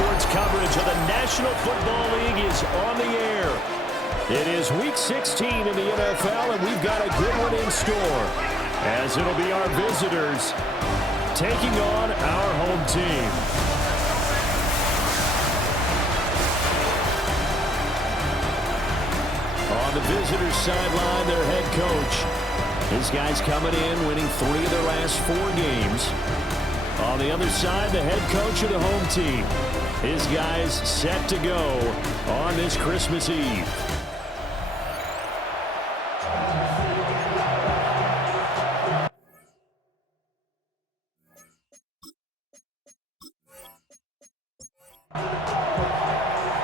Sports coverage of the National Football League is on the air. It is Week 16 in the NFL, and we've got a good one in store, as it'll be our visitors taking on our home team. On the visitors' sideline, their head coach. This guy's coming in, winning 3 of their last 4 games. On the other side, the head coach of the home team. His guys set to go on this Christmas Eve.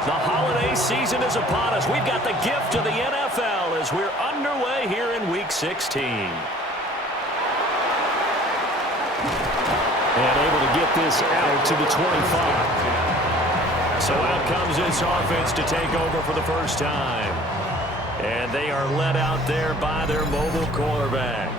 The holiday season is upon us. We've got the gift of the NFL as we're underway here in Week 16. And able to get this out to the 25. So out comes this offense to take over for the first time. And they are led out there by their mobile quarterback.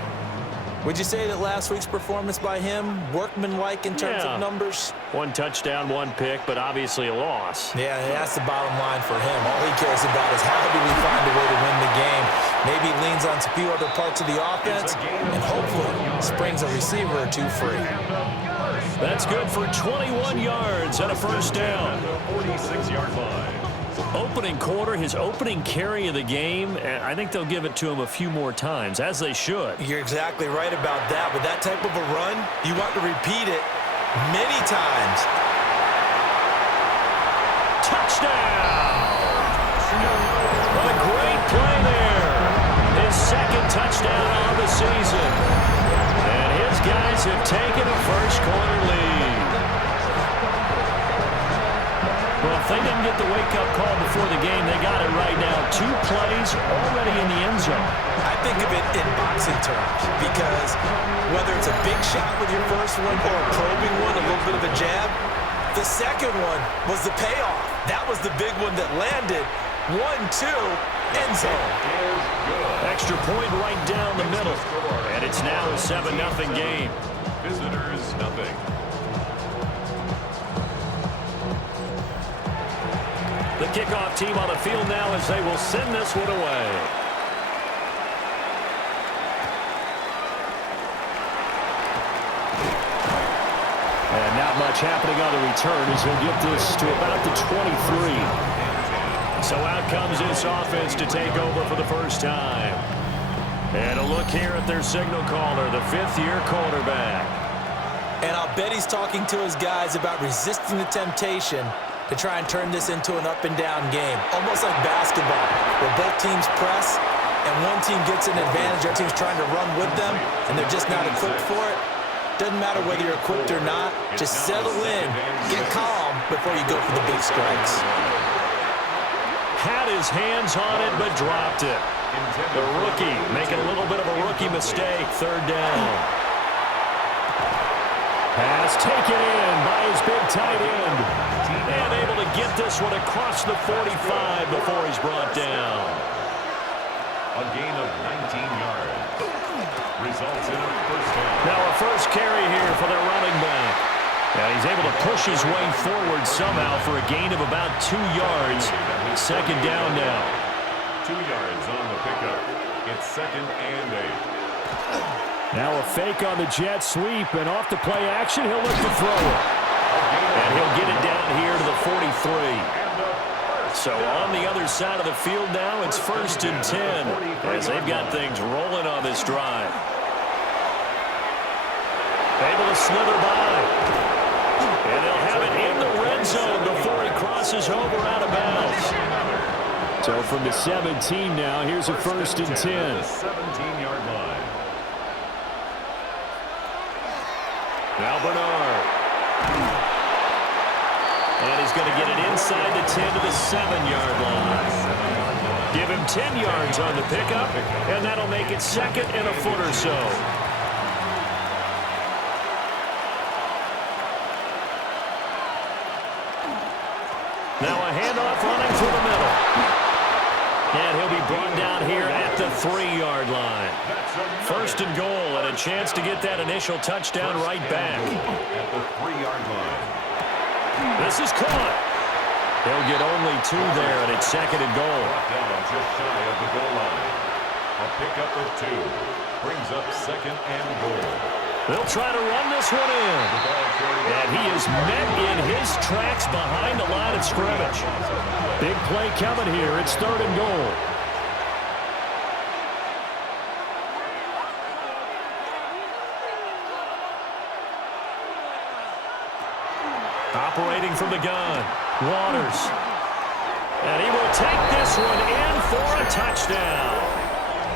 Would you say that last week's performance by him, workmanlike in terms of numbers? 1 touchdown, 1 pick, but obviously a loss. Yeah, that's the bottom line for him. All he cares about is how do we find a way to win the game. Maybe leans on a few other parts of the offense, and hopefully springs a receiver or 2 free. That's good for 21 yards and a first down. 46-yard line. Opening quarter, his opening carry of the game, and I think they'll give it to him a few more times, as they should. You're exactly right about that. With that type of a run, you want to repeat it many times. Touchdown! What a great play there. His second touchdown on the season. And his guys have taken a first-quarter lead. Well, if they didn't get the wake-up call before the game, they got it right now. 2 plays already in the end zone. I think of it in boxing terms because whether it's a big shot with your first one or a probing one, a little bit of a jab, the second one was the payoff. That was the big one that landed. 1-2, end zone. Extra point right down the middle. And it's now a 7-0 game. Visitors, nothing. The kickoff team on the field now as they will send this one away. And not much happening on the return as he'll get this to about the 23. So out comes this offense to take over for the first time. And a look here at their signal caller, the 5th-year quarterback. And I'll bet he's talking to his guys about resisting the temptation to try and turn this into an up-and-down game, almost like basketball, where both teams press, and one team gets an advantage, the other team's trying to run with them, and they're just not equipped for it. Doesn't matter whether you're equipped or not. Just settle in, get calm before you go for the big strikes. Had his hands on it, but dropped it. The rookie making a little bit of a rookie mistake, 3rd down. Pass taken in by his big tight end. And able to get this one across the 45 before he's brought down. A gain of 19 yards. Results in a first down. Now a first carry here for their running back. Now he's able to push his way forward somehow for a gain of about 2 yards. 2nd down now. 2 yards on the pickup. It's 2nd and 8. Now a fake on the jet sweep, and off the play action, he'll look to throw it. And he'll get it down here to the 43. So on the other side of the field now, it's 1st and 10, as they've got things rolling on this drive. Able to slither by. And they'll have it in the red zone before he crosses over out of bounds. So from the 17 now, here's a 1st and 10. 17-yard line. Now Bernard. And he's going to get it inside the 10 to the 7-yard line. Give him 10 yards on the pickup, and that'll make it 2nd and a foot or so. Now a handoff running through the middle. And he'll be brought down here at the 3-yard line. 1st and goal, and a chance to get that initial touchdown right back. At the 3-yard line. This is caught. They'll get only 2 there, and it's 2nd and goal. Down just shy of the goal line. A pickup of 2 brings up 2nd and goal. They'll try to run this one in. And he is met in his tracks behind the line of scrimmage. Big play coming here. It's 3rd and goal. Operating from the gun, Waters. And he will take this one in for a touchdown.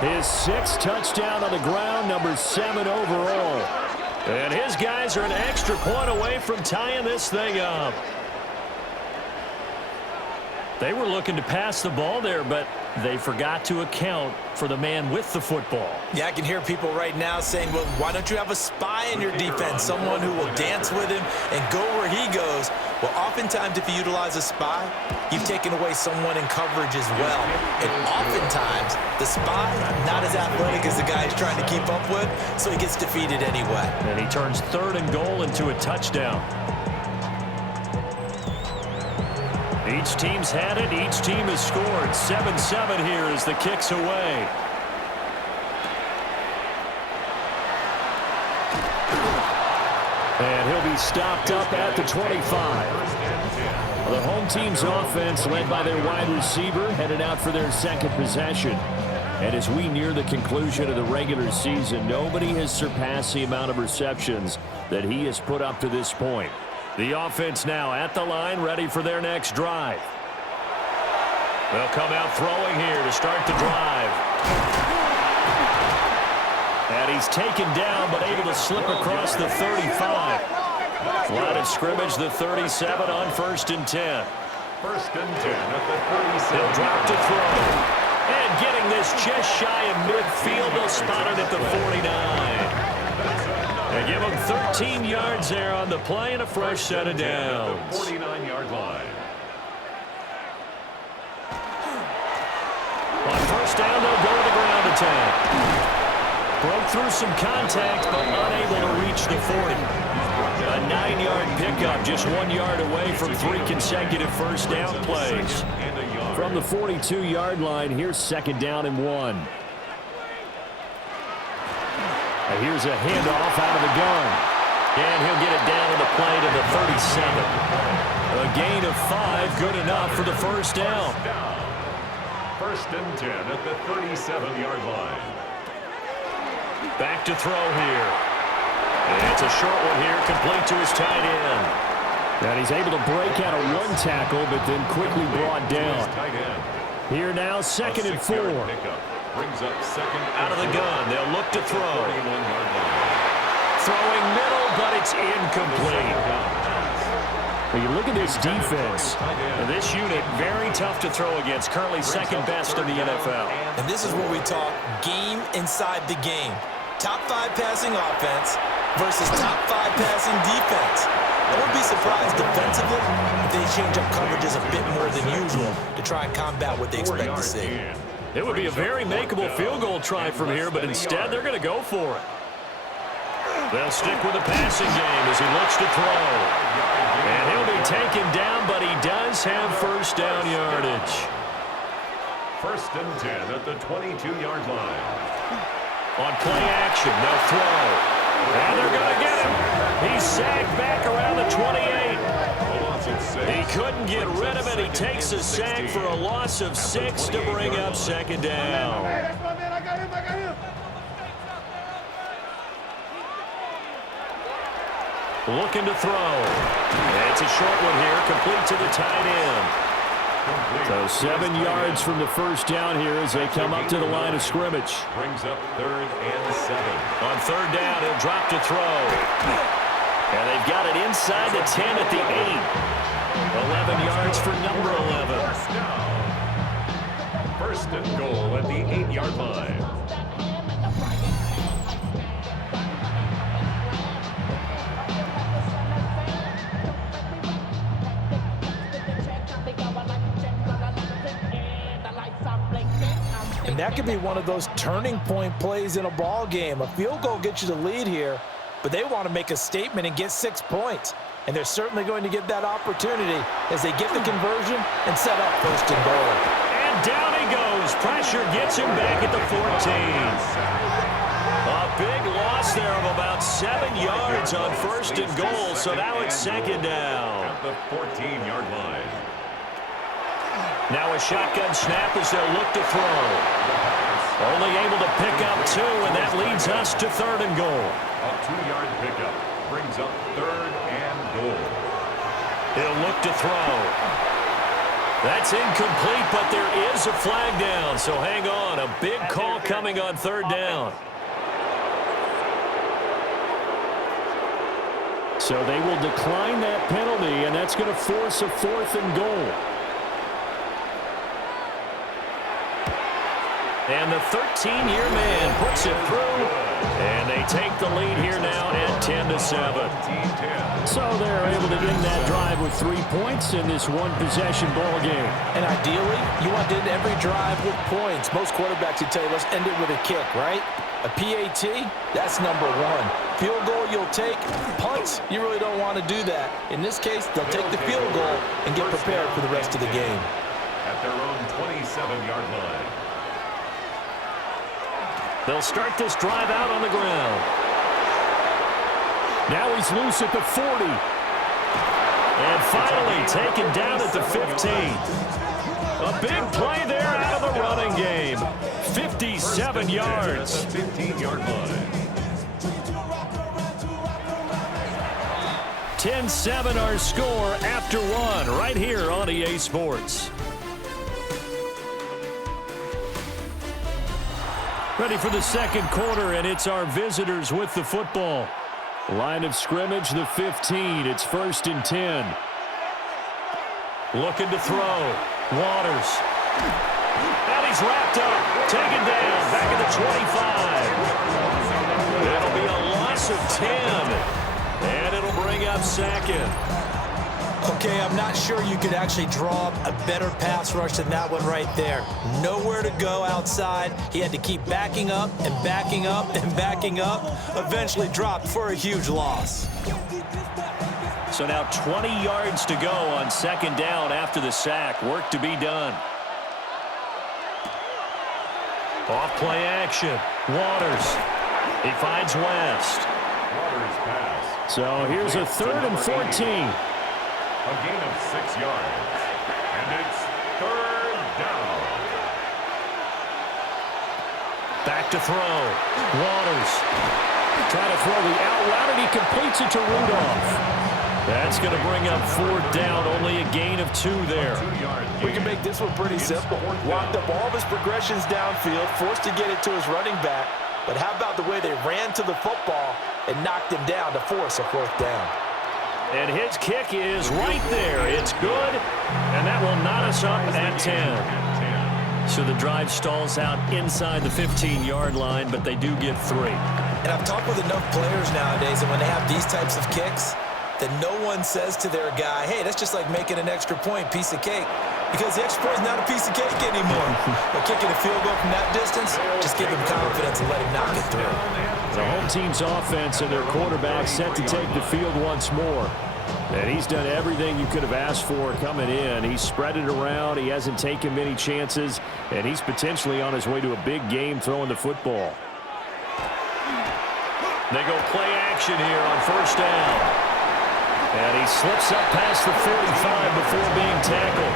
His 6th touchdown on the ground, number 7 overall. And his guys are an extra point away from tying this thing up. They were looking to pass the ball there, but they forgot to account for the man with the football. Yeah, I can hear people right now saying, well, why don't you have a spy in your defense, someone who will dance with him and go where he goes? Well, oftentimes if you utilize a spy, you've taken away someone in coverage as well. And oftentimes, the spy, not as athletic as the guy he's trying to keep up with, so he gets defeated anyway. And he turns 3rd and goal into a touchdown. Each team's had it. Each team has scored. 7-7 here as the kick's away. And he'll be stopped up at the 25. The home team's offense, led by their wide receiver, headed out for their 2nd possession. And as we near the conclusion of the regular season, nobody has surpassed the amount of receptions that he has put up to this point. The offense now at the line, ready for their next drive. They'll come out throwing here to start the drive. And he's taken down, but able to slip across the 35. Line of scrimmage, the 37 on 1st and 10. 1st and 10 at the 37. They'll drop to throw. And getting this just shy of midfield, they'll spot it at the 49. They give him 13 yards there on the play and a fresh set of downs. 49-yard line. On 1st down, they'll go to the ground attack. Broke through some contact, but unable to reach the 40. A 9-yard pickup, just 1 yard away from 3 consecutive 1st down plays. From the 42-yard line, here's 2nd down and 1. Here's a handoff out of the gun. And he'll get it down on the play to the 37. A gain of 5, good enough for the 1st down. 1st and 10 at the 37-yard line. Back to throw here. And it's a short one here, complete to his tight end. And he's able to break out of 1 tackle, but then quickly brought down. Here now, 2nd and 4. Brings up 2nd out of the gun. They'll look to throw. Throwing middle, but it's incomplete. When you look at this defense, this unit, very tough to throw against. Currently 2nd best in the NFL. And this is where we talk game inside the game. Top 5 passing offense versus top 5 passing defense. I wouldn't be surprised defensively if they change up coverages a bit more than usual to try and combat what they expect to see. It would be a very makeable field goal try from here, but instead they're going to go for it. They'll stick with the passing game as he looks to throw. And he'll be taken down, but he does have 1st down yardage. 1st and 10 at the 22-yard line. On play action, they'll throw. And they're going to get him. He's sagged back around the 28. He couldn't get rid of it. He takes a sack for a loss of 6 to bring up 2nd down. Looking to throw. It's a short one here, complete to the tight end. So 7 yards from the 1st down here as they come up to the line of scrimmage. Brings up 3rd and 7. On 3rd down, he'll drop to throw. And they've got it inside the 10 at the 8. 11 yards for number 11. 1st and goal at the 8-yard line. And that could be one of those turning point plays in a ball game. A field goal gets you the lead here, but they want to make a statement and get 6 points. And they're certainly going to get that opportunity as they get the conversion and set up first and goal. And down he goes. Pressure gets him back at the 14. A big loss there of about 7 yards on first and goal, so now it's second down. At the 14-yard line. Now a shotgun snap as they'll look to throw. Only able to pick up 2, and that leads us to third and goal. A 2-yard pickup brings up third and goal. He'll look to throw. That's incomplete, but there is a flag down, so hang on. A big call coming on third down. So they will decline that penalty, and that's going to force a fourth and goal. And the 13-year man puts it through, and they take the lead here now at 10-7. So they're able to end that drive with 3 points in this one-possession ball game. And ideally, you want to end every drive with points. Most quarterbacks would tell you, let's end it with a kick, right? A PAT, that's number 1. Field goal you'll take. Punts, you really don't want to do that. In this case, they'll take the field goal and get prepared for the rest of the game. At their own 27-yard line. They'll start this drive out on the ground. Now he's loose at the 40. And finally taken down at the 15. A big play there out of the running game. 57 yards. 15-yard line. 10-7 our score after 1 right here on EA Sports. Ready for the second quarter, and it's our visitors with the football. Line of scrimmage, the 15. It's 1st and 10. Looking to throw. Waters. And he's wrapped up. Taken down. Back at the 25. It'll be a loss of 10. And it'll bring up second. Okay, I'm not sure you could actually draw up a better pass rush than that one right there. Nowhere to go outside. He had to keep backing up and backing up and backing up. Eventually dropped for a huge loss. So now 20 yards to go on second down after the sack. Work to be done. Off play action. Waters. He finds West. Waters pass. So here's a 3rd and 14. A gain of 6 yards. And it's third down. Back to throw. Waters. Trying to throw the out route, and he completes it to Rudolph. That's going to bring up 4th down. Only a gain of 2 there. We can make this one pretty simple. Locked up all of his progressions downfield, forced to get it to his running back. But how about the way they ran to the football and knocked him down to force a 4th down? And his kick is right there. It's good, and that will knot us up at 10. So the drive stalls out inside the 15-yard line, but they do get 3. And I've talked with enough players nowadays, and when they have these types of kicks, that no one says to their guy, hey, that's just like making an extra point, piece of cake. Because the extra point is not a piece of cake anymore. But kicking a field goal from that distance, just give him confidence and let him knock it through. The home team's offense and their quarterback set to take the field once more. And he's done everything you could have asked for coming in. He's spread it around. He hasn't taken many chances. And he's potentially on his way to a big game throwing the football. They go play action here on 1st down. And he slips up past the 45 before being tackled.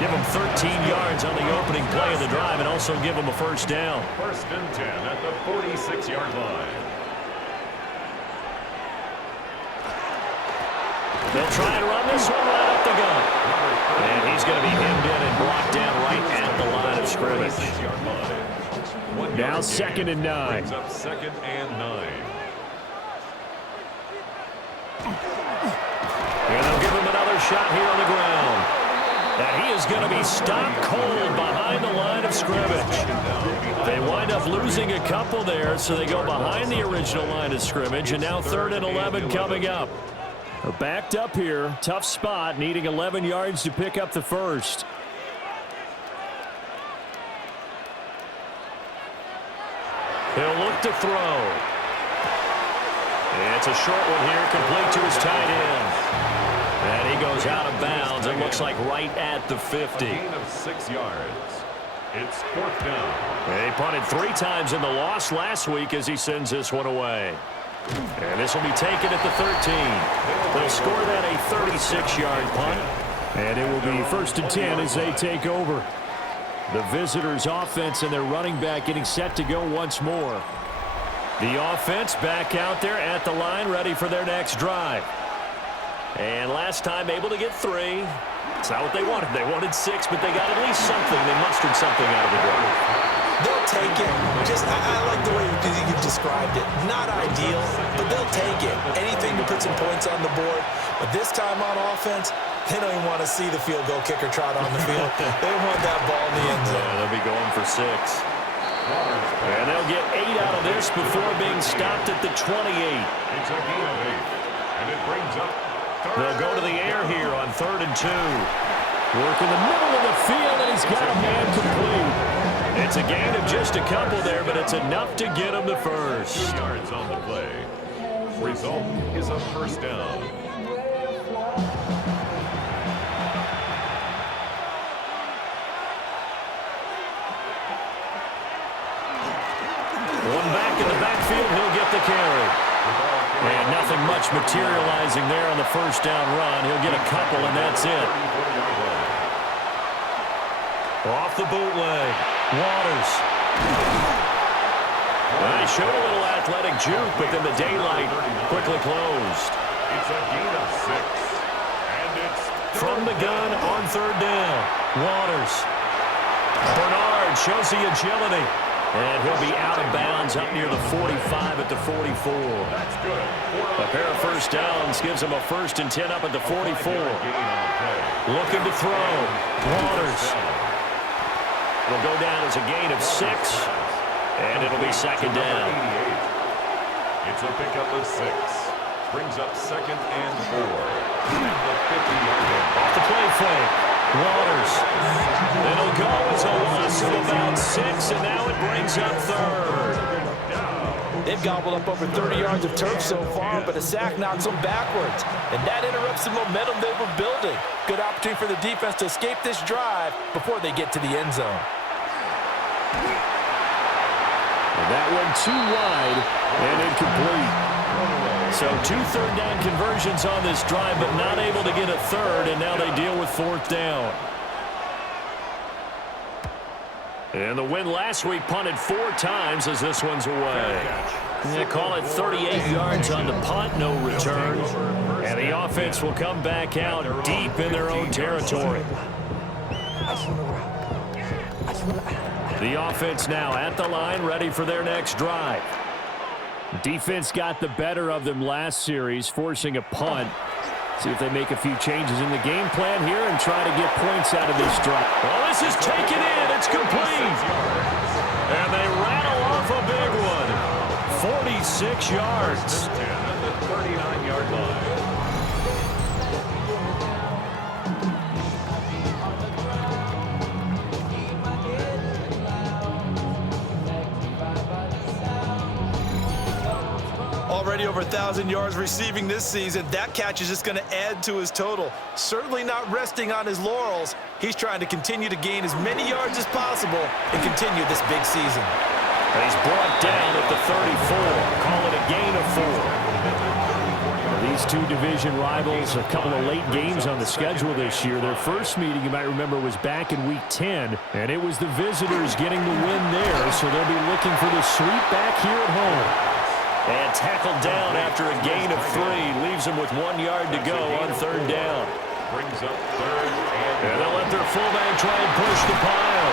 Give him 13 yards on the opening play of the drive and also give him a 1st down. 1st and 10 at the 46-yard line. They'll try and run this one right up the gut. And he's going to be hemmed in and brought down right at the line of scrimmage. Now 2nd and 9. Brings up 2nd and 9. And they'll give him another shot here on the ground. And he is going to be stopped cold behind the line of scrimmage. They wind up losing a couple there, so they go behind the original line of scrimmage. And now 3rd and 11 coming up. They're backed up here. Tough spot, needing 11 yards to pick up the 1st. He'll look to throw. It's a short one here, complete to his tight end. And he goes out of bounds. It looks like right at the 50. A gain of 6 yards. It's 4th down. He punted 3 times in the loss last week as he sends this one away. And this will be taken at the 13. They'll score that a 36-yard punt. And it will be 1st and 10 as they take over. The visitors' offense and their running back getting set to go once more. The offense back out there at the line, ready for their next drive. And last time able to get 3. It's not what they wanted. They wanted 6, but they got at least something. They mustered something out of the drive. They'll take it. I like the way you've described it. Not ideal, but they'll take it. Anything to put some points on the board. But this time on offense, they don't even want to see the field goal kicker trot on the field. They want that ball in the end zone. Yeah, they'll be going for 6. And they'll get 8 out of this before being stopped at the 28. It's a gain of 8. And it brings up 3rd. They'll go to the air here on 3rd and 2. Work in the middle of the field, and he's got a man complete. It's a gain of just a couple there, but it's enough to get him the first. 2 yards on the play. Result is a 1st down. One back in the backfield, he'll get the carry. And nothing much materializing there on the 1st down run. He'll get a couple, and that's it. Off the bootleg. Waters. He showed a little athletic juke, but then the daylight quickly closed. It's a gain of 6. And it's From the gun on 3rd down. Waters. Bernard shows the agility. And he'll be out of bounds up near the 45 at the 44. That's good. A pair of 1st downs gives him a 1st and 10 up at the 44. Looking to throw. Waters. It'll go down as a gain of 6. And it'll be 2nd down. It's a pickup of 6. Brings up 2nd and 4. At the 50-yard line. Off the play fake. Waters. It'll go as a loss of about 6, and now it brings up 3rd. They've gobbled up over 30 yards of turf so far, but a sack knocks them backwards. And that interrupts the momentum they were building. Good opportunity for the defense to escape this drive before they get to the end zone. And that one too wide and incomplete. So 2 3rd down conversions on this drive, but not able to get a 3rd, and now they deal with 4th down. And the win last week punted 4 times as this one's away. They call it 38 yards on the punt, no return. And the offense will come back out deep in their own territory. The offense now at the line, ready for their next drive. Defense got the better of them last series, forcing a punt. See if they make a few changes in the game plan here and try to get points out of this drive. Well, this is taken in. It's complete. And they rattle off a big one. 46 yards. 10 at the 39-yard line. Already over 1,000 yards receiving this season. That catch is just going to add to his total. Certainly not resting on his laurels. He's trying to continue to gain as many yards as possible and continue this big season. And he's brought down at the 34. Call it a gain of 4. These two division rivals, a couple of late games on the schedule this year. Their first meeting, you might remember, was back in Week 10, and it was the visitors getting the win there, so they'll be looking for the sweep back here at home. And tackled down after a gain of 3. Leaves him with 1 yard to go on 3rd down. Brings up 3rd and they'll let their fullback try and push the pile.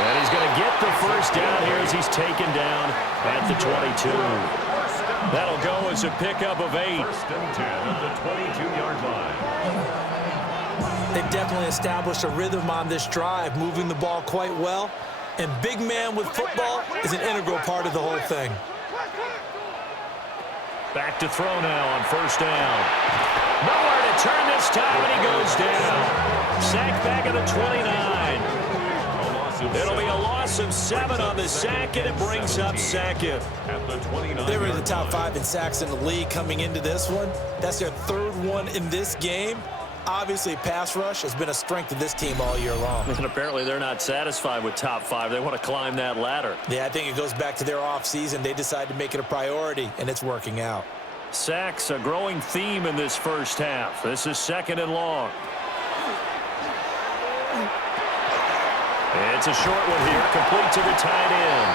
And he's going to get the 1st down here as he's taken down at the 22. That'll go as a pickup of 8. 1st and 10 at the 22-yard line. They've definitely established a rhythm on this drive, moving the ball quite well. And big man with football is an integral part of the whole thing. Back to throw now on 1st down. Nowhere to turn this time, and he goes down. Sacked back at the 29. A loss of It'll be a 7. loss of 7 on the sack, and it brings up second. At the 29. They were in the top 5 in sacks in the league coming into this one. That's their 3rd one in this game. Obviously, pass rush has been a strength of this team all year long. And apparently they're not satisfied with top 5. They want to climb that ladder. Yeah, I think it goes back to their offseason. They decided to make it a priority, and it's working out. Sacks, a growing theme in this first half. This is 2nd and long. It's a short one here, complete to the tight end.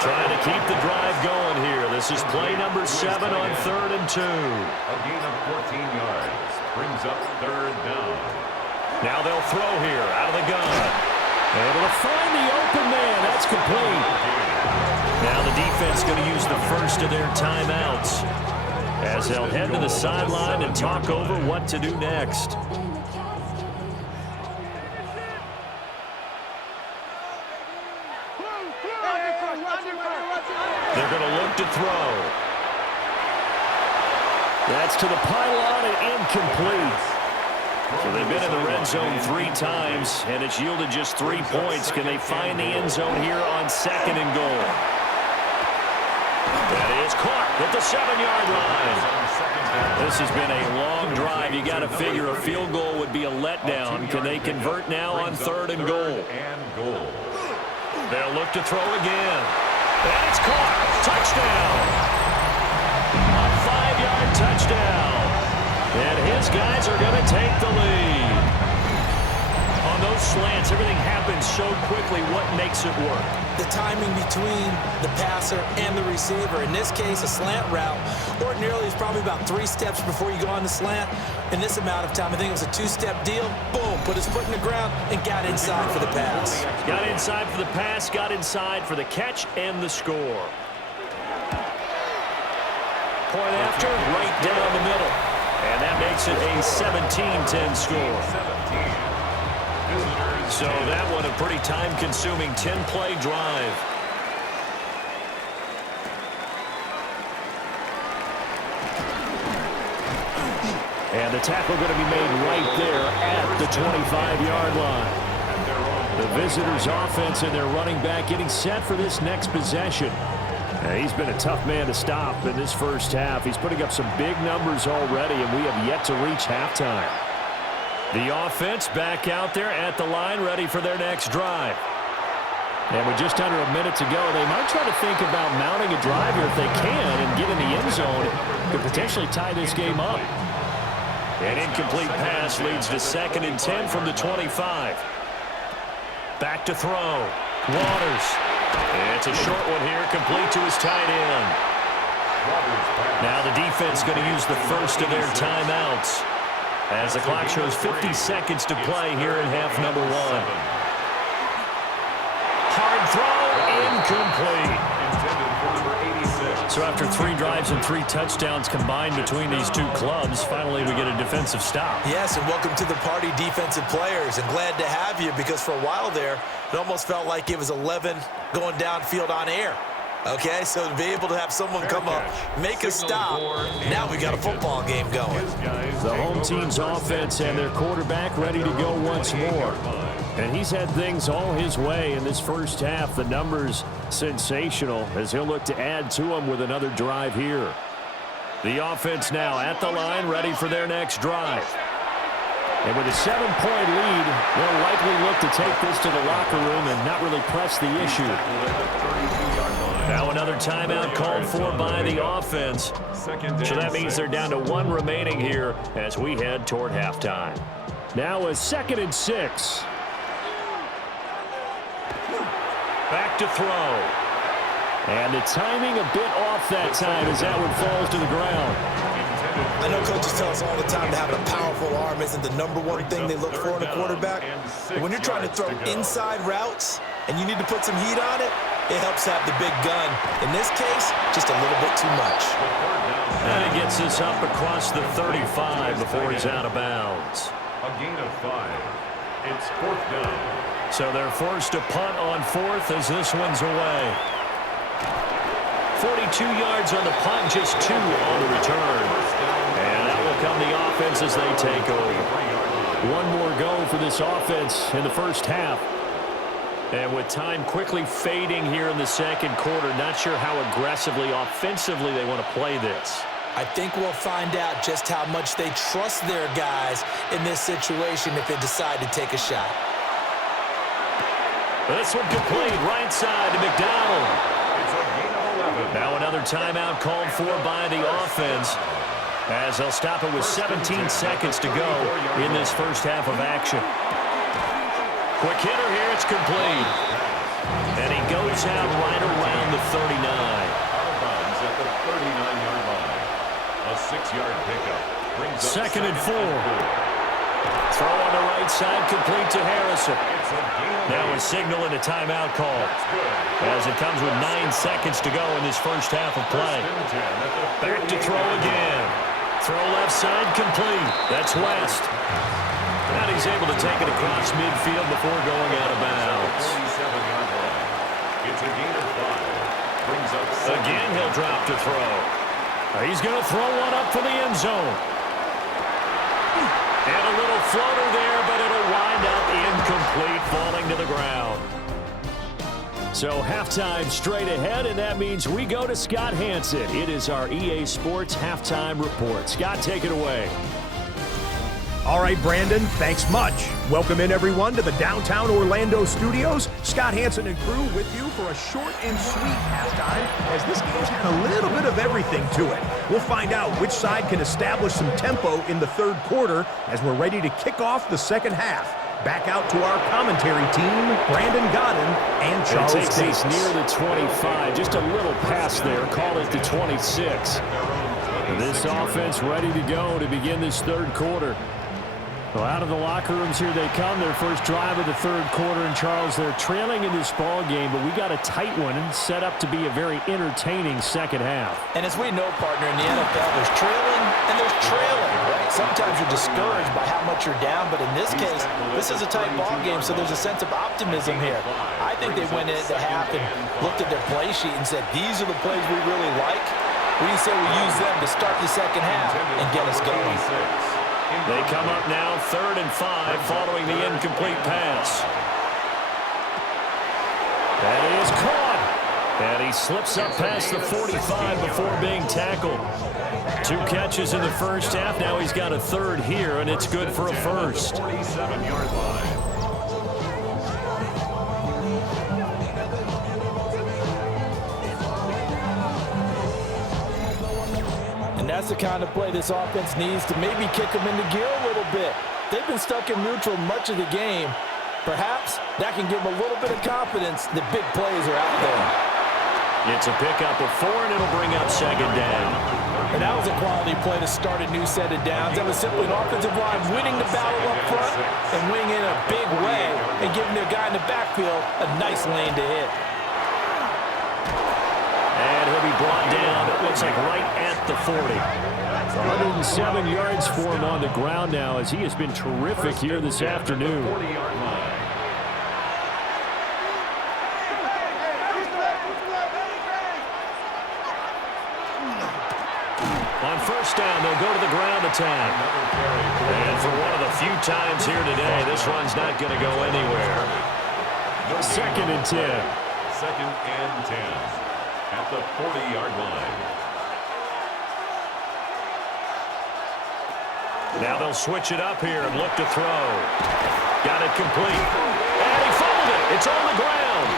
Trying to keep the drive going here. This is play number 7 on 3rd and 2. A gain of 14 yards. Brings up 3rd down. Now they'll throw here out of the gun. Able to find the open man. That's complete. Now the defense going to use the first of their timeouts as they'll head to the sideline and talk over what to do next. They're going to look to throw. That's to the pylon and incomplete. So they've been in the red zone 3 times, and it's yielded just 3 points. Can they find the end zone here on 2nd and goal? That is caught at the 7-yard line. This has been a long drive. You got to figure a field goal would be a letdown. Can they convert now on 3rd and goal? They'll look to throw again. And it's caught. Touchdown. A 5-yard touchdown. And his guys are going to take the lead. On those slants, everything happens so quickly. What makes it work? The timing between the passer and the receiver. In this case, a slant route ordinarily is probably about 3 steps before you go on the slant. In this amount of time, I think it was a 2-step deal. Boom, put his foot in the ground and got inside for the pass. Got inside for the pass, got inside for the catch and the score. Point after, right down the middle. And that makes it a 17-10 score. So that one a pretty time-consuming 10-play drive. And the tackle going to be made right there at the 25-yard line. The visitors' offense and their running back getting set for this next possession. He's been a tough man to stop in this first half. He's putting up some big numbers already, and we have yet to reach halftime. The offense back out there at the line, ready for their next drive. And with just under a minute to go, they might try to think about mounting a drive here if they can and get in the end zone. Could potentially tie this game up. An incomplete pass leads to 2nd and 10 from the 25. Back to throw. Waters. It's a short one here, complete to his tight end. Now the defense going to use the first of their timeouts as the clock shows 50 seconds to play here in half number 1. Hard throw, incomplete. So after 3 drives and 3 touchdowns combined between these two clubs, finally we get a defensive stop. Yes, and welcome to the party, defensive players. And glad to have you because for a while there, it almost felt like it was 11 going downfield on air. Okay, so to be able to have someone come up, make a stop, now we got a football game going. The home team's offense and their quarterback ready to go once more. And he's had things all his way in this first half. The numbers sensational as he'll look to add to them with another drive here. The offense now at the line, ready for their next drive. And with a 7-point lead, they'll likely look to take this to the locker room and not really press the issue. Now another timeout called for by the offense. So that means they're down to 1 remaining here as we head toward halftime. Now a 2nd and 6. Back to throw. And the timing a bit off that time as that one falls to the ground. I know coaches tell us all the time that having a powerful arm isn't the #1 thing they look for in a quarterback. But when you're trying to throw inside routes and you need to put some heat on it, it helps have the big gun. In this case, just a little bit too much. And it gets us up across the 35 before he's out of bounds. A gain of 5. It's 4th down. So they're forced to punt on 4th as this one's away. 42 yards on the punt, just 2 on the return. And that will come the offense as they take over. 1 more go for this offense in the first half. And with time quickly fading here in the second quarter, not sure how aggressively, offensively they want to play this. I think we'll find out just how much they trust their guys in this situation if they decide to take a shot. This one complete, right side to McDonald. Now another timeout called for by the offense, as they'll stop it with 17 seconds to go in this first half of action. Quick hitter here, it's complete. And he goes out right around the 39. Out of bounds at the 39-yard line. A 6-yard pickup. Brings up second and 4. Throw on the right side, complete to Harrison. Now a signal and a timeout call, as it comes with 9 seconds to go in this first half of play. Back to throw again. Throw left side, complete. That's West. And he's able to take it across midfield before going out of bounds. It's a gain of 5. Brings up again, he'll drop to throw. He's going to throw one up for the end zone. And a little floater there, but it'll wind up incomplete, falling to the ground. So halftime straight ahead, and that means we go to Scott Hansen. It is our EA Sports Halftime Report. Scott, take it away. All right, Brandon, thanks much. Welcome in, everyone, to the downtown Orlando studios. Scott Hansen and crew with you for a short and sweet halftime, as this game's had a little bit of everything to it. We'll find out which side can establish some tempo in the third quarter as we're ready to kick off the second half. Back out to our commentary team, Brandon Godden and Charles Davis. It takes us near the 25, just a little pass there, call it the 26. This offense ready to go to begin this third quarter. Well, out of the locker rooms here they come, their first drive of the third quarter. And Charles, they're trailing in this ball game, but we got a tight one and set up to be a very entertaining second half. And as we know, partner, in the NFL, there's trailing and there's trailing, right? Sometimes you're discouraged by how much you're down, but in this case, this is a tight ball game, so there's a sense of optimism here. I think they went into half and looked at their play sheet and said, these are the plays we really like. We say we use them to start the second half and get us going. They come up now 3rd and 5 following the incomplete pass. That is caught. And he slips up past the 45 before being tackled. 2 catches in the first half. Now he's got a third here, and it's good for a first. 47-yard line. And that's the kind of play this offense needs to maybe kick them into gear a little bit. They've been stuck in neutral much of the game. Perhaps that can give them a little bit of confidence that big plays are out there. It's a pickup of 4, and it'll bring up second down. And that was a quality play to start a new set of downs. That was simply an offensive line winning the battle up front and winning in a big way and giving their guy in the backfield a nice lane to hit. And he'll be brought down, it looks like right at the 40. 107 yards for him on the ground now, as he has been terrific here this afternoon. On first down, they'll go to the ground attack. And for one of the few times here today, this run's not going to go anywhere. 2nd and 10. 2nd and 10. At the 40-yard line. Now they'll switch it up here and look to throw. Got it complete. And he fumbled it. It's on the ground.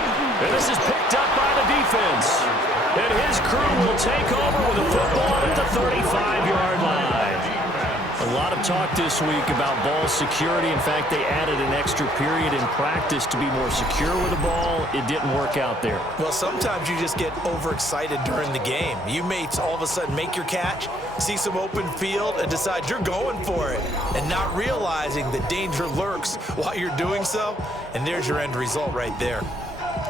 And this is picked up by the defense. And his crew will take over with the football at the 35-yard line. A lot of talk this week about ball security. In fact, they added an extra period in practice to be more secure with the ball. It didn't work out there. Well, sometimes you just get overexcited during the game. You may all of a sudden make your catch, see some open field, and decide you're going for it, and not realizing the danger lurks while you're doing so. And there's your end result right there.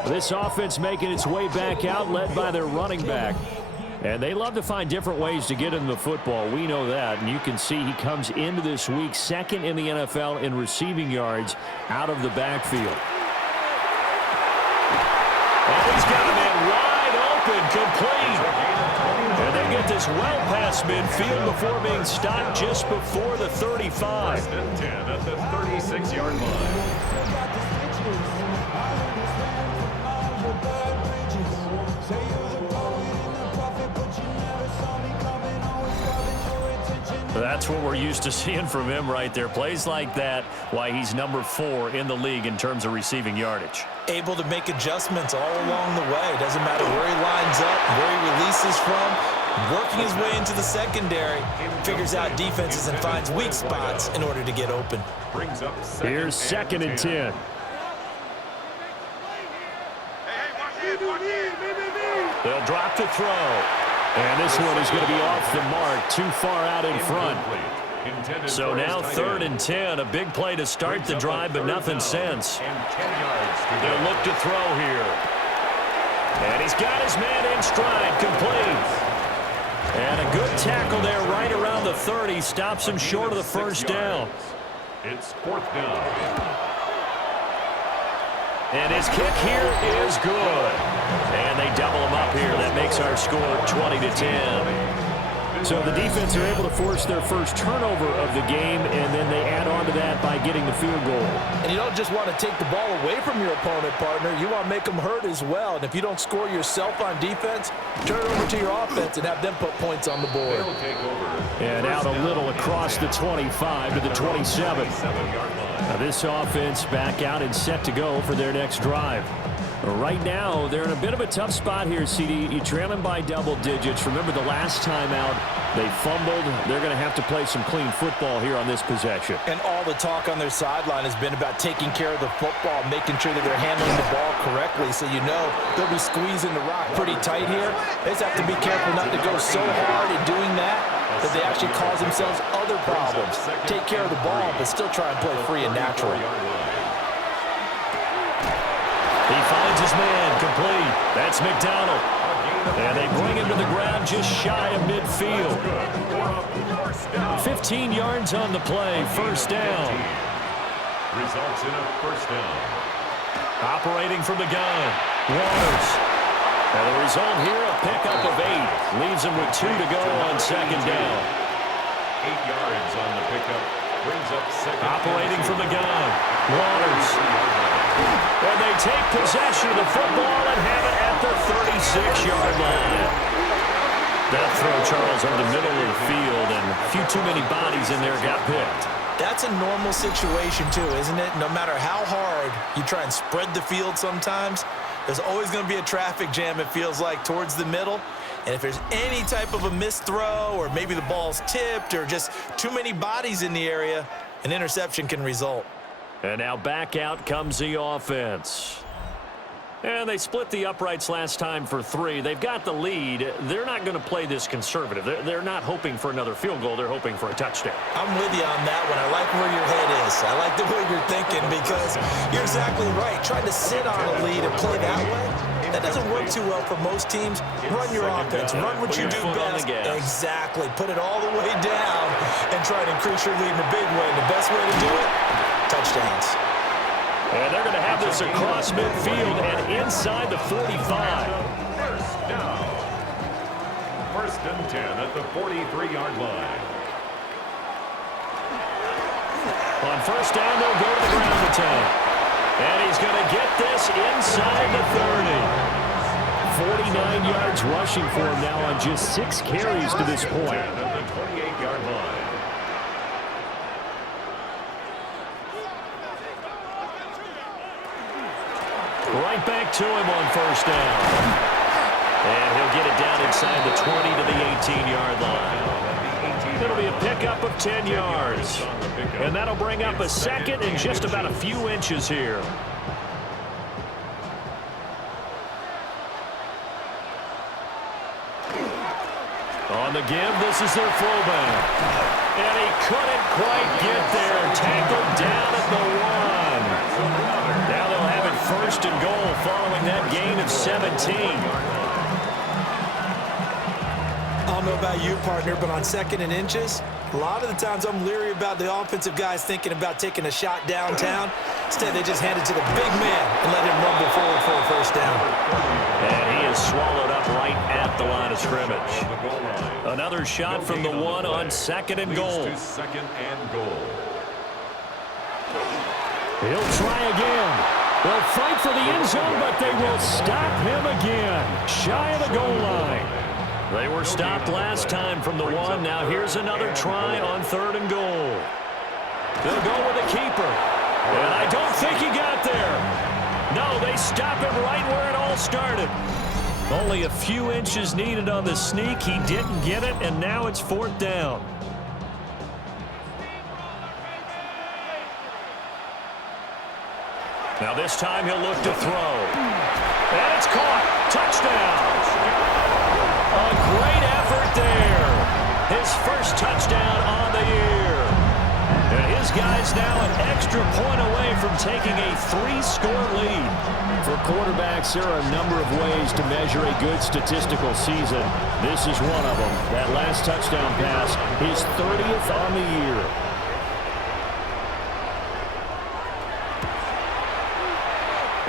This offense making its way back out, led by their running back. And they love to find different ways to get him the football. We know that. And you can see he comes into this week 2nd in the NFL in receiving yards out of the backfield. And he's got a man wide open, complete. And they get this well past midfield before being stopped just before the 35. 1st and 10 at the 36-yard line. That's what we're used to seeing from him right there. Plays like that, why he's number 4 in the league in terms of receiving yardage. Able to make adjustments all along the way. Doesn't matter where he lines up, where he releases from. Working his way into the secondary, figures out defenses and finds weak spots in order to get open. Here's 2nd and 10. They'll drop the throw. And this one is going to be off the mark, too far out in front. So now 3rd and 10, a big play to start the drive, but nothing since. They'll look to throw here. And he's got his man in stride, complete. And a good tackle there right around the 30, stops him short of the first down. It's 4th down. And his kick here is good. And they double him up here. That makes our score 20-10. So the defense are able to force their first turnover of the game, and then they add on to that by getting the field goal. And you don't just want to take the ball away from your opponent, partner. You want to make them hurt as well. And if you don't score yourself on defense, turn it over to your offense and have them put points on the board. And out a little across the 25 to the 27. Now this offense back out and set to go for their next drive. Right now, they're in a bit of a tough spot here, CD. You trail them by double digits. Remember the last time out, they fumbled. They're going to have to play some clean football here on this possession. And all the talk on their sideline has been about taking care of the football, making sure that they're handling the ball correctly. So you know they'll be squeezing the rock pretty tight here. They just have to be careful not to go so hard in doing that they actually cause themselves other problems. Take care of the ball, but still try and play free and natural. He finds his man, complete. That's McDonald. And they bring him to the ground just shy of midfield. 15 yards on the play, first down. Results in a first down. Operating from the gun, Waters. And the result here, a pickup of 8. Leaves him with 2 to go on second down. 8 yards on the pickup. Brings up second. Operating from the gun, Waters. And they take possession of the football and have it at the 36-yard line. That throw, Charles, over the middle of the field, and a few too many bodies in there got picked. That's a normal situation, too, isn't it? No matter how hard you try and spread the field sometimes, there's always going to be a traffic jam, it feels like, towards the middle. And if there's any type of a missed throw or maybe the ball's tipped or just too many bodies in the area, an interception can result. And now back out comes the offense. And they split the uprights last time for 3. They've got the lead. They're not going to play this conservative. They're not hoping for another field goal. They're hoping for a touchdown. I'm with you on that one. I like where your head is. I like the way you're thinking because you're exactly right. Trying to sit on a lead and play that way, that doesn't work too well for most teams. Run your offense. Run what you do best. Exactly. Put it all the way down and try to increase your lead in a big way. The best way to do it, touchdowns. And they're going to have this across midfield and inside the 45. First down. 1st and 10 at the 43-yard line. On first down, they'll go to the ground attack. And he's going to get this inside the 30. 49 yards rushing for him now on just 6 carries to this point. At the 28-yard line. Right back to him on first down. And he'll get it down inside the 20 to the 18-yard line. It'll be a pickup of 10 yards. And that'll bring up a second and just about a few inches here. On the give, this is their fullback. And he couldn't quite get there. Tackled down at the 1. Now they'll have it 1st and goal following that gain of 17. I don't know about you, partner, but on 2nd and inches, a lot of the times I'm leery about the offensive guys thinking about taking a shot downtown. Instead, they just hand it to the big man and let him rumble forward for a first down. And he is swallowed up right at the line of scrimmage. Another shot from the 1 on 2nd and goal. 2nd and goal. He'll try again. They'll fight for the end zone, but they will stop him again. Shy of the goal line. They were stopped last time from the one. Now here's another try on 3rd and goal. They'll go with the keeper. And I don't think he got there. No, they stop him right where it all started. Only a few inches needed on the sneak. He didn't get it, and now it's 4th down. Now this time he'll look to throw. And it's caught. Touchdown. A great effort there. His first touchdown on the year. And his guy's now an extra point away from taking a 3-score lead. For quarterbacks, there are a number of ways to measure a good statistical season. This is one of them. That last touchdown pass, his 30th on the year.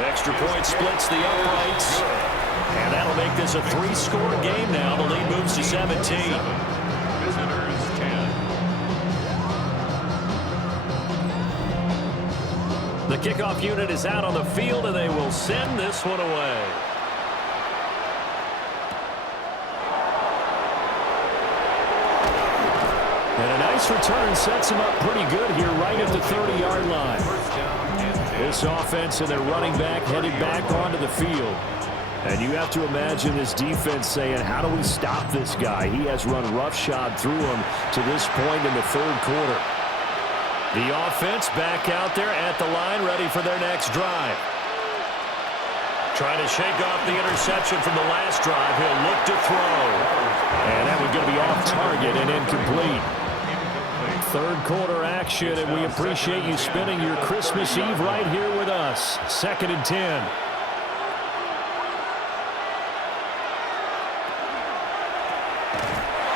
Extra point splits the uprights. And that'll make this a 3-score game now. The lead moves to 17. Visitors 10. The kickoff unit is out on the field, and they will send this one away. And a nice return sets him up pretty good here right at the 30-yard line. This offense and their running back headed back onto the field. And you have to imagine this defense saying, how do we stop this guy? He has run roughshod through him to this point in the 3rd quarter. The offense back out there at the line, ready for their next drive. Trying to shake off the interception from the last drive. He'll look to throw. And that one's going to be off target and incomplete. 3rd quarter action, and we appreciate you spending your Christmas Eve right here with us. 2nd and 10.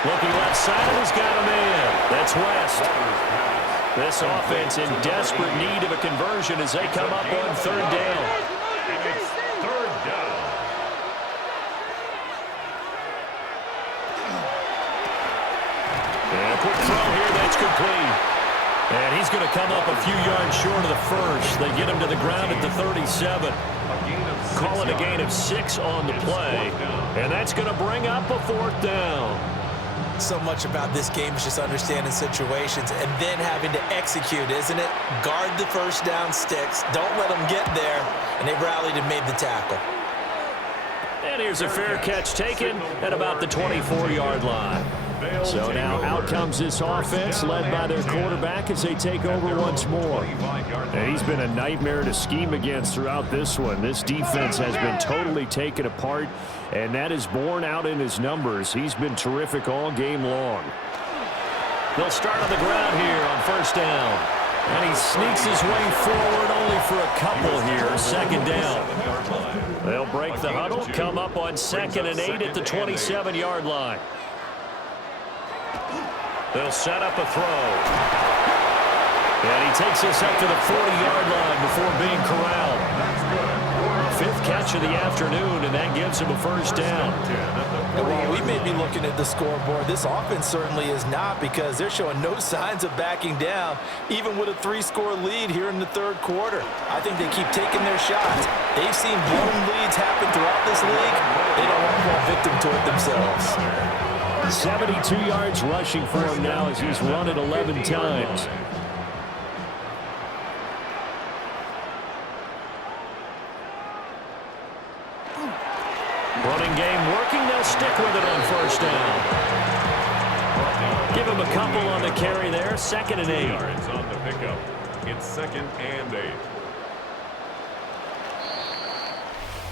Looking left side, he's got a man. That's West. This offense in desperate need of a conversion as they come up on 3rd down. And it's 3rd down. And a quick throw here that's complete. And he's going to come up a few yards short of the first. They get him to the ground at the 37. Call it a gain of 6 on the play. And that's going to bring up a 4th down. So much about this game is just understanding situations and then having to execute, isn't it? Guard the first down sticks. Don't let them get there. And they rallied and made the tackle. And here's a fair catch taken at about the 24-yard line. So now out comes this offense led by their quarterback as they take over once more. And he's been a nightmare to scheme against throughout this one. This defense has been totally taken apart, and that is borne out in his numbers. He's been terrific all game long. They'll start on the ground here on 1st down. And he sneaks his way forward only for a couple here. 2nd down. They'll break the huddle, come up on 2nd and 8 at the 27-yard line. They'll set up a throw. And he takes this up to the 40-yard line before being corralled. 5th catch of the afternoon, and that gives him a 1st down. And while we may be looking at the scoreboard, this offense certainly is not, because they're showing no signs of backing down, even with a 3-score lead here in the 3rd quarter. I think they keep taking their shots. They've seen blown leads happen throughout this league. They don't want to fall victim to it themselves. 72 yards rushing for him now as he's run it 11 times. Running game working. They'll stick with it on 1st down. Give him a couple on the carry there. 2nd and 8. Yards on the pickup. It's 2nd and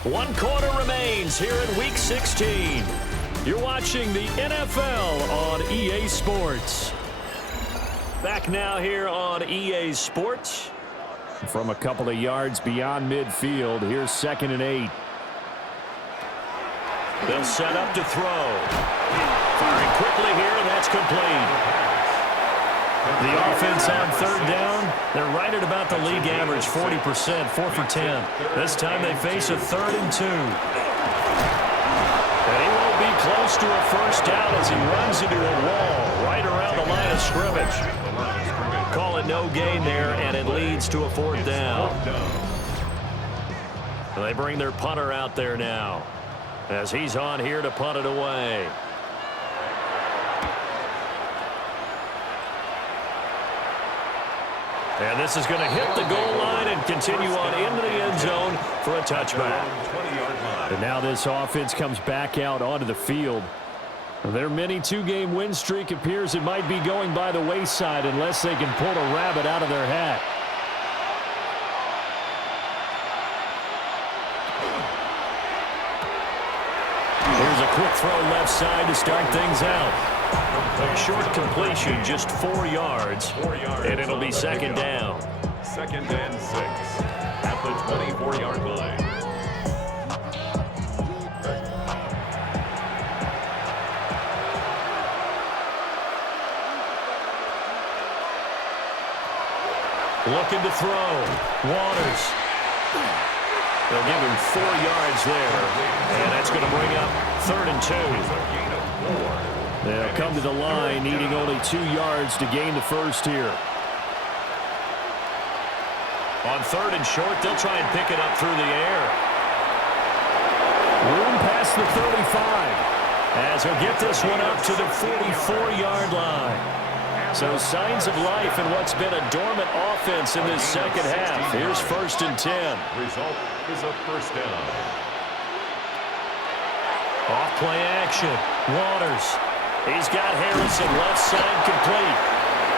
8. 1 quarter remains here in Week 16. You're watching the NFL on EA Sports. Back now here on EA Sports. From a couple of yards beyond midfield, here's 2nd and 8. They'll set up to throw. Firing quickly here, and that's complete. The offense on 3rd down, they're right at about the league average, 40%, 4 for 10. This time they face a 3rd and 2. And he won't be close to a 1st down as he runs into a wall right around the line of scrimmage. Call it no gain there, and it leads to a 4th down. They bring their punter out there now as he's on here to punt it away. And this is going to hit the goal line and continue on into the end zone for a touchback. And now this offense comes back out onto the field. Their mini two-game win streak appears it might be going by the wayside unless they can pull a rabbit out of their hat. Here's a quick throw left side to start things out. A short completion, just 4 yards, and it'll be second down. Second and 6 at the 24-yard line. Looking to throw. Waters. They'll give him 4 yards there, and that's going to bring up 3rd and 2. They'll come to the line, needing only 2 yards to gain the first here. On 3rd and short, they'll try and pick it up through the air. Room past the 35, as he'll get this one up to the 44-yard line. So signs of life in what's been a dormant offense in this second half. Here's 1st and 10. Result is a first down. Off play action. Waters. He's got Harrison left side complete.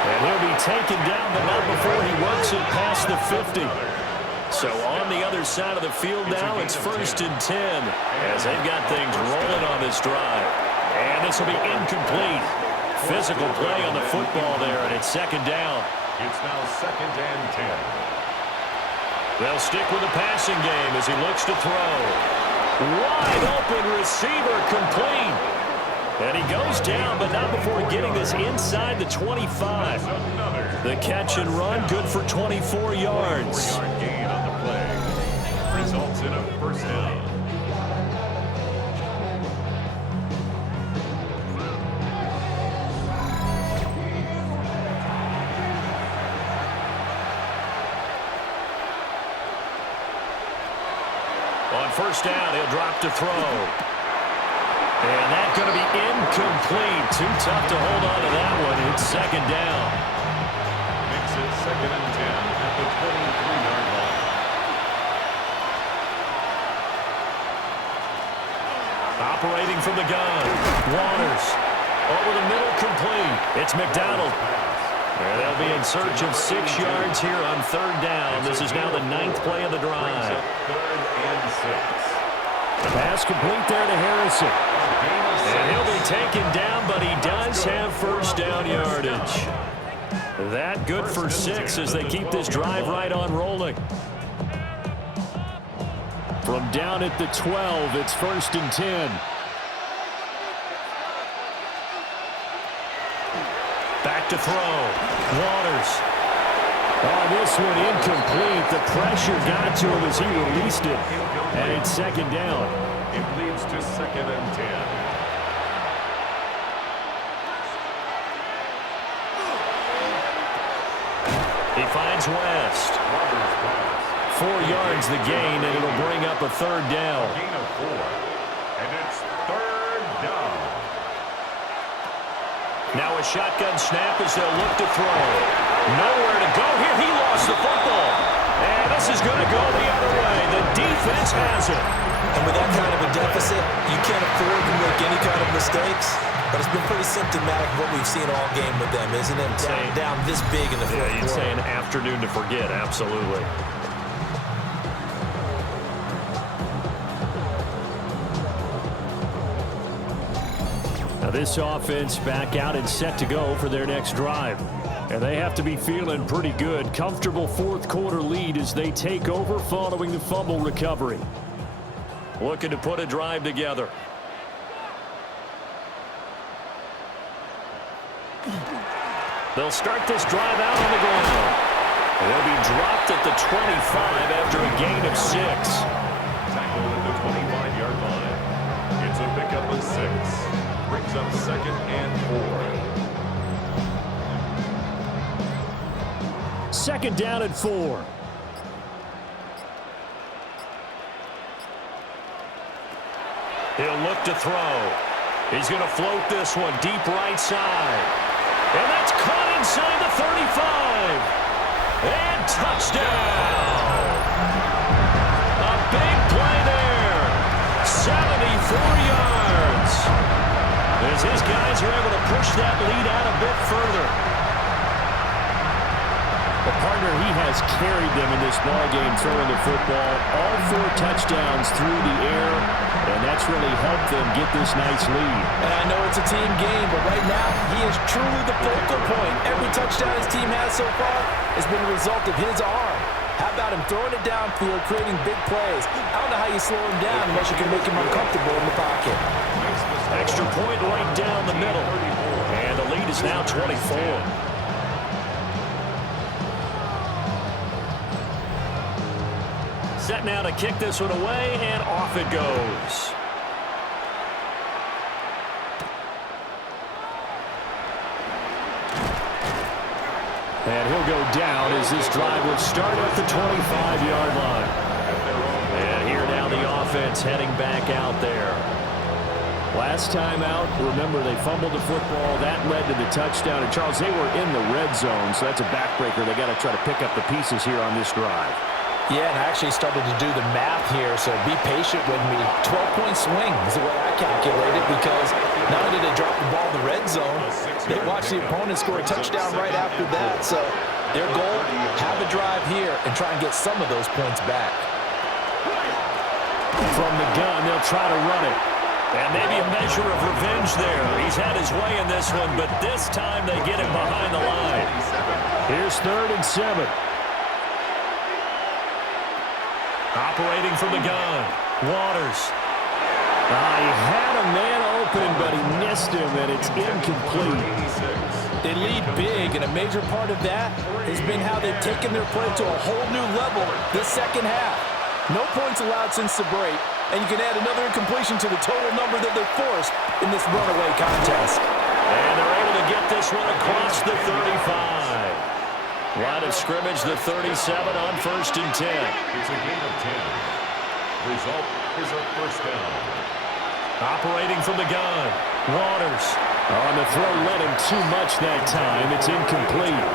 And he'll be taken down, but not before he works it past the 50. So on the other side of the field now, it's 1st and 10 as they've got things rolling on this drive. And this will be incomplete. Physical play on the football there, and it's second down. It's now 2nd and 10. They'll stick with the passing game as he looks to throw. Wide open receiver complete. And he goes down, but not before getting this inside the 25. The catch and run, good for 24 yards. 4-yard gain on the play. Results in a first down. On 1st down, he'll drop to throw. And that's going to be incomplete. Too tough to hold on to that one. It's second down. Makes it 2nd and 10 at the 23-yard line. Operating from the gun. Waters. Over the middle, complete. It's McDonald. And they'll be in search of 6 yards here on 3rd down. This is now the 9th play of the drive. 3rd and 6. Pass complete there to Harrison. And he'll be taken down, but he does have 1st down yardage. That good for 6 as they keep this drive right on rolling. From down at the 12, it's 1st and 10. Back to throw. Waters. Oh, this one incomplete. The pressure got to him as he released it. And it's second down. It leads to 2nd and 10. He finds West. 4 yards the gain, and it'll bring up a 3rd down. Gain of 4. And it's 3rd down. Now a shotgun snap as they'll look to throw. Nowhere to go here. He lost the football. And this is going to go the other way. The defense has it. And with that kind of a deficit, you can't afford to make any kind of mistakes. But it's been pretty symptomatic of what we've seen all game with them, isn't it? Down this big in the fourth quarter. You'd say an afternoon to forget, absolutely. Now this offense back out and set to go for their next drive. And they have to be feeling pretty good. Comfortable 4th quarter lead as they take over following the fumble recovery. Looking to put a drive together. They'll start this drive out on the ground. They'll be dropped at the 25 after a gain of 6. Tackle at the 25-yard line. It's a pickup of 6. Brings up 2nd and 4. 2nd down and 4. He'll look to throw. He's going to float this one deep right side. And that's caught inside the 35. And touchdown! A big play there. 74 yards. As his guys are able to push that lead out a bit further. The partner, he has carried them in this ballgame throwing the football. All 4 touchdowns through the air, and that's really helped them get this nice lead. And I know it's a team game, but right now, he is truly the focal point. Every touchdown his team has so far has been a result of his arm. How about him throwing it downfield, creating big plays? I don't know how you slow him down unless you can make him uncomfortable in the pocket. Extra point right down the middle. And the lead is now 24. Set now to kick this one away, and off it goes. And he'll go down as this drive will start at the 25-yard line. And here now the offense heading back out there. Last time out, remember, they fumbled the football. That led to the touchdown. And, Charles, they were in the red zone, so that's a backbreaker. They got to try to pick up the pieces here on this drive. Yeah, and I actually started to do the math here, so be patient with me. 12-point swing is the way I calculated, because not only did they drop the ball in the red zone, they watched the opponent score a touchdown right after that. So their goal, have a drive here and try and get some of those points back. From the gun, they'll try to run it. And maybe a measure of revenge there. He's had his way in this one, but this time they get him behind the line. Here's 3rd and 7. Operating from the gun, Waters. He had a man open, but he missed him, and it's incomplete. They lead big, and a major part of that has been how they've taken their play to a whole new level this second half. No points allowed since the break, and you can add another incompletion to the total number that they forced in this runaway contest. And they're able to get this one across the 35. Line of scrimmage, the 37 on 1st and 10. It's a gain of 10. Result is a first down. Operating from the gun, Waters. On the throw, led him too much that time. It's incomplete.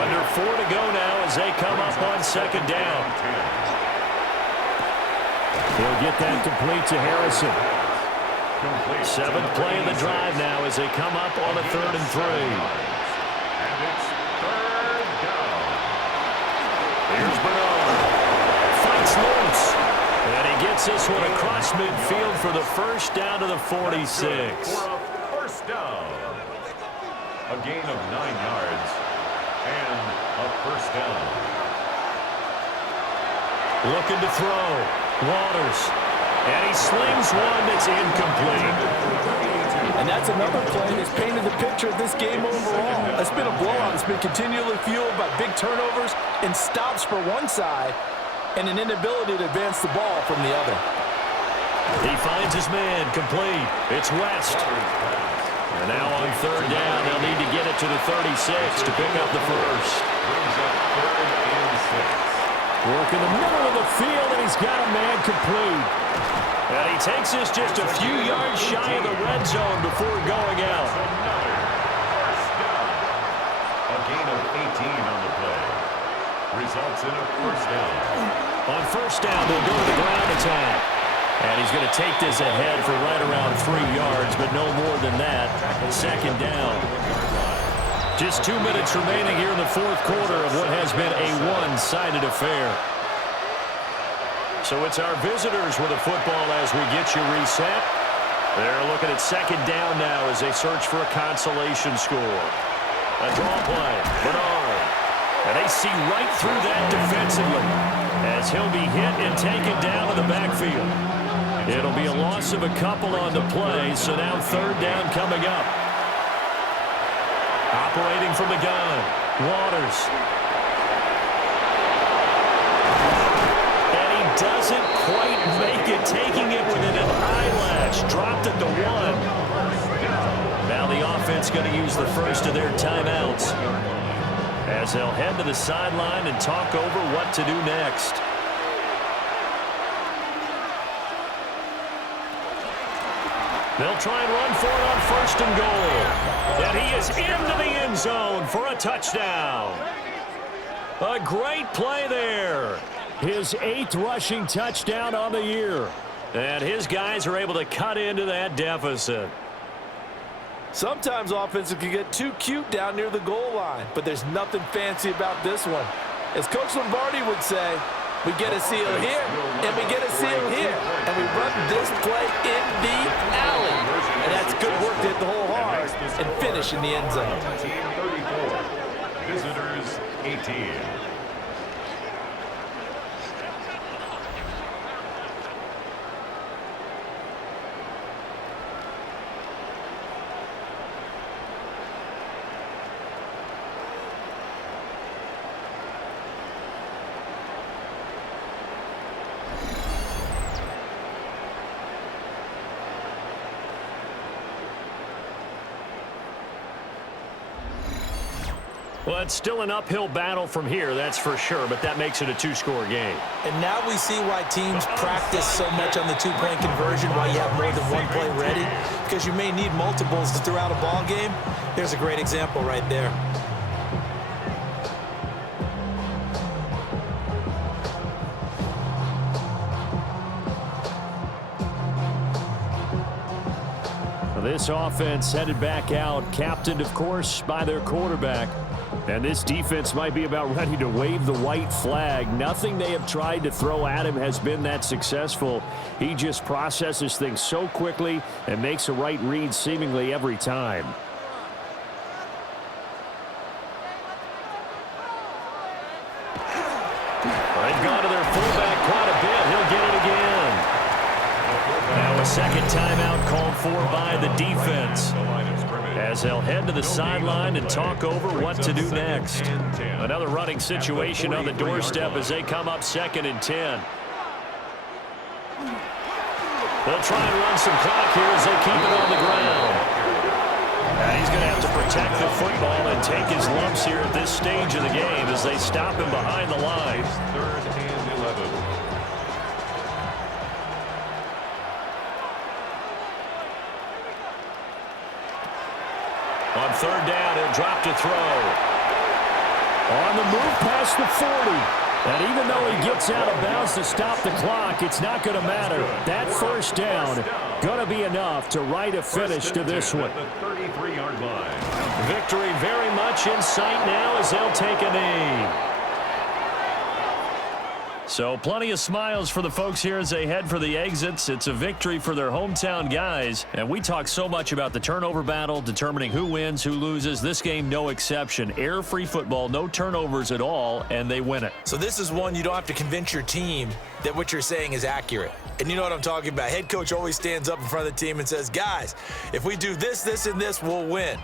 Under 4 to go now as they come up on 2nd down. He'll get that complete to Harrison. 7th play of the drive now as they come up on a 3rd and 3. And it's 3rd down. Here's Bernard. Fights loose. And he gets this one across midfield for the first down to the 46. For a first down. A gain of 9 yards. And a first down. Looking to throw. Waters. And he slings one that's incomplete. And that's another play that's painted the picture of this game overall. It's been a blowout. It's been continually fueled by big turnovers and stops for one side and an inability to advance the ball from the other. He finds his man complete. It's West. And now on 3rd down, they'll need to get it to the 36 to pick up the first. Brings up 3rd and 6. Work in the middle of the field, and he's got a man complete. And he takes this just a few yards shy of the red zone before going out. Another first down. A gain of 18 on the play. Results in a first down. On 1st down, they'll go to the ground attack. And he's going to take this ahead for right around 3 yards, but no more than that. 2nd down. Just 2 minutes remaining here in the 4th quarter of what has been a one-sided affair. So it's our visitors with the football as we get you reset. They're looking at 2nd down now as they search for a consolation score. A draw play, Bernard. And they see right through that defensively as he'll be hit and taken down in the backfield. It'll be a loss of a couple on the play, so now 3rd down coming up. Operating from the gun, Waters. And he doesn't quite make it, taking it within an eyelash. Dropped it to 1. Now the offense going to use the first of their timeouts as they'll head to the sideline and talk over what to do next. They'll try and run for it on 1st and goal. And he is into the end zone for a touchdown. A great play there. His 8th rushing touchdown on the year. And his guys are able to cut into that deficit. Sometimes offenses can get too cute down near the goal line, but there's nothing fancy about this one. As Coach Lombardi would say, we get a seal here, and we get a seal here, and we run this play in the alley. And that's good work to hit the hole hard and finish in the end zone. Visitors 18. Well, it's still an uphill battle from here, that's for sure, but that makes it a 2-score game. And now we see why teams practice so much on the 2-point conversion, why you have more than one play ready, because you may need multiples throughout a ball game. There's a great example right there. This offense headed back out, captained, of course, by their quarterback. And this defense might be about ready to wave the white flag. Nothing they have tried to throw at him has been that successful. He just processes things so quickly and makes a right read seemingly every time. They've gone to their fullback quite a bit. He'll get it again. Now a second timeout called for by the defense, as they'll head to the sideline and talk over what to do next. Another running situation on the doorstep as they come up 2nd and 10. They'll try and run some clock here as they keep it on the ground. And he's going to have to protect the football and take his lumps here at this stage of the game as they stop him behind the line. 3rd and 11. On 3rd down, he'll drop to throw. On the move past the 40. And even though he gets out of bounds to stop the clock, it's not going to matter. That 1st down going to be enough to write a finish to this one. The 33-yard line. Victory very much in sight now as they'll take a knee. So plenty of smiles for the folks here as they head for the exits. It's a victory for their hometown guys. And we talk so much about the turnover battle, determining who wins, who loses. This game, no exception. Error-free football, no turnovers at all, and they win it. So this is one you don't have to convince your team that what you're saying is accurate. And you know what I'm talking about. Head coach always stands up in front of the team and says, guys, if we do this, this, and this, we'll win.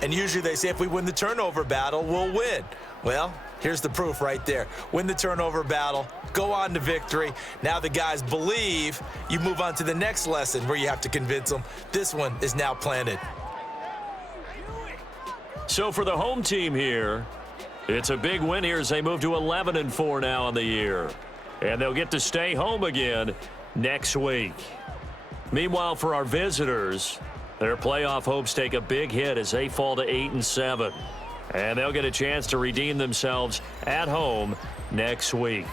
And usually they say if we win the turnover battle, we'll win. Well, here's the proof right there. Win the turnover battle, go on to victory. Now the guys believe. You move on to the next lesson where you have to convince them. This one is now planted. So for the home team here, it's a big win here as they move to 11-4 now on the year. And they'll get to stay home again next week. Meanwhile, for our visitors, their playoff hopes take a big hit as they fall to 8-7. And they'll get a chance to redeem themselves at home next week.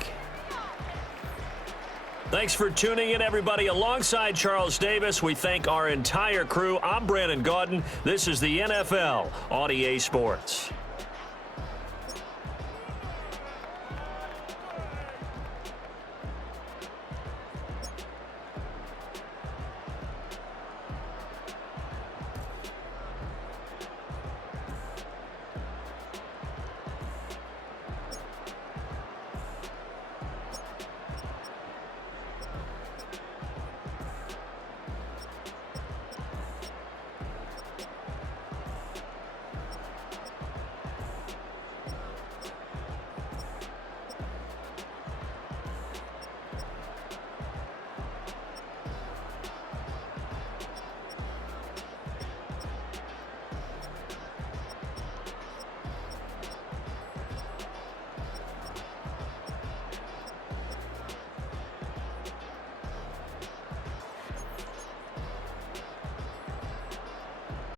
Thanks for tuning in, everybody. Alongside Charles Davis, we thank our entire crew. I'm Brandon Gaudin. This is the NFL on EA Sports.